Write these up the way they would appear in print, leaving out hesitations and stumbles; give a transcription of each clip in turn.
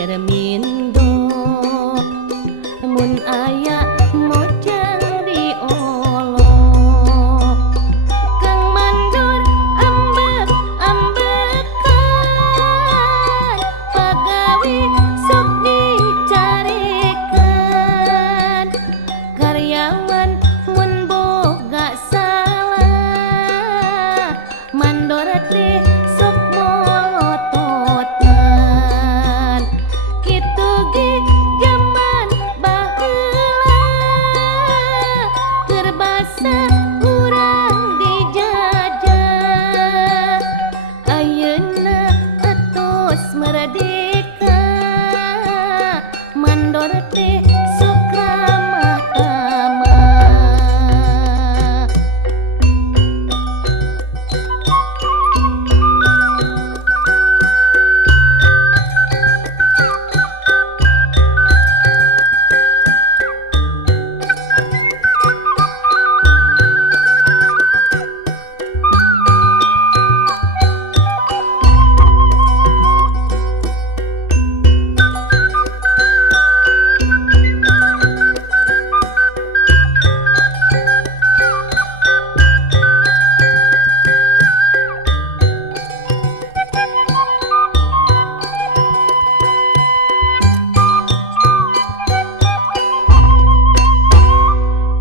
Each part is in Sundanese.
ger mindo mun aya mojang diolo Kang Mandor ambek-ambekan pagawi sok dicarekan karyawan mun boga salah mandor teh sok molototan kitu ge zaman baheula keur basa urang dijajah ayeuna atos merdeka mandor teh sok ramah tamah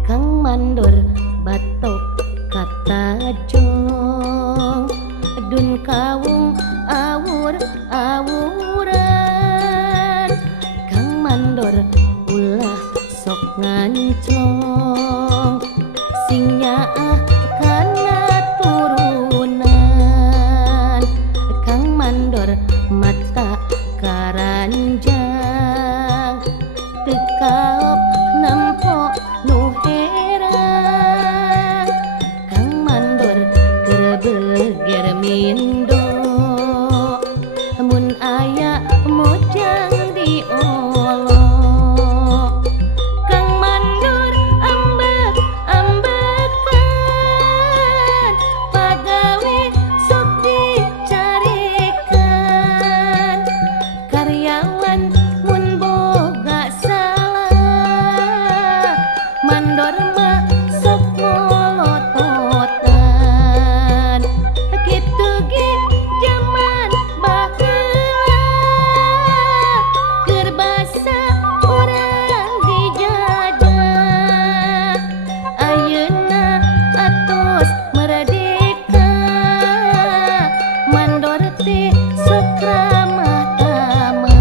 Kang Mandor batok kata jong dun kawung awur-awuran Kang Mandor ulah sok nganclong sing nyaah kana turunan Kang Mandor mata karanjang teu kaop nampo nu herang Kang Mandor keur beger mindo mun aya mojang diolo Kang Mandor ambek-ambekan pagawe sok dicarekan karyawan mun boga salah mandor mah sok molototan kitu ge zaman baheula keur basa urang dijajah ayeuna atos merdeka mandor teh sok ramah tamah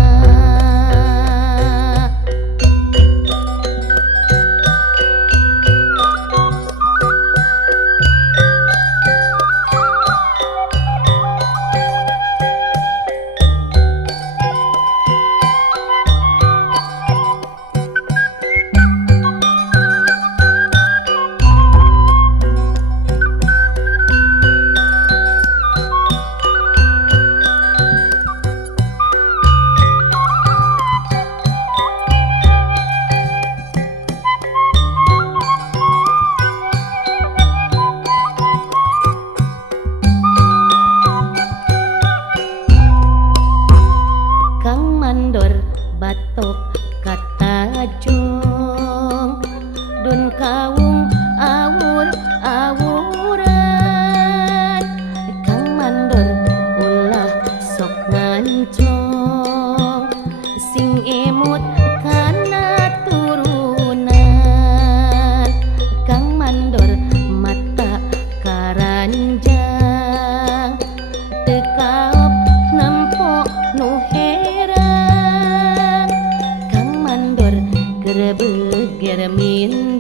Kang Mandor batok kata jong dun kawung awur-awuran Kang Mandor ulah sok nganclong sing emut kana turunan Kang Mandor mata karanjang teu kaop nampo nu herang Kang Mandor keur beger mindo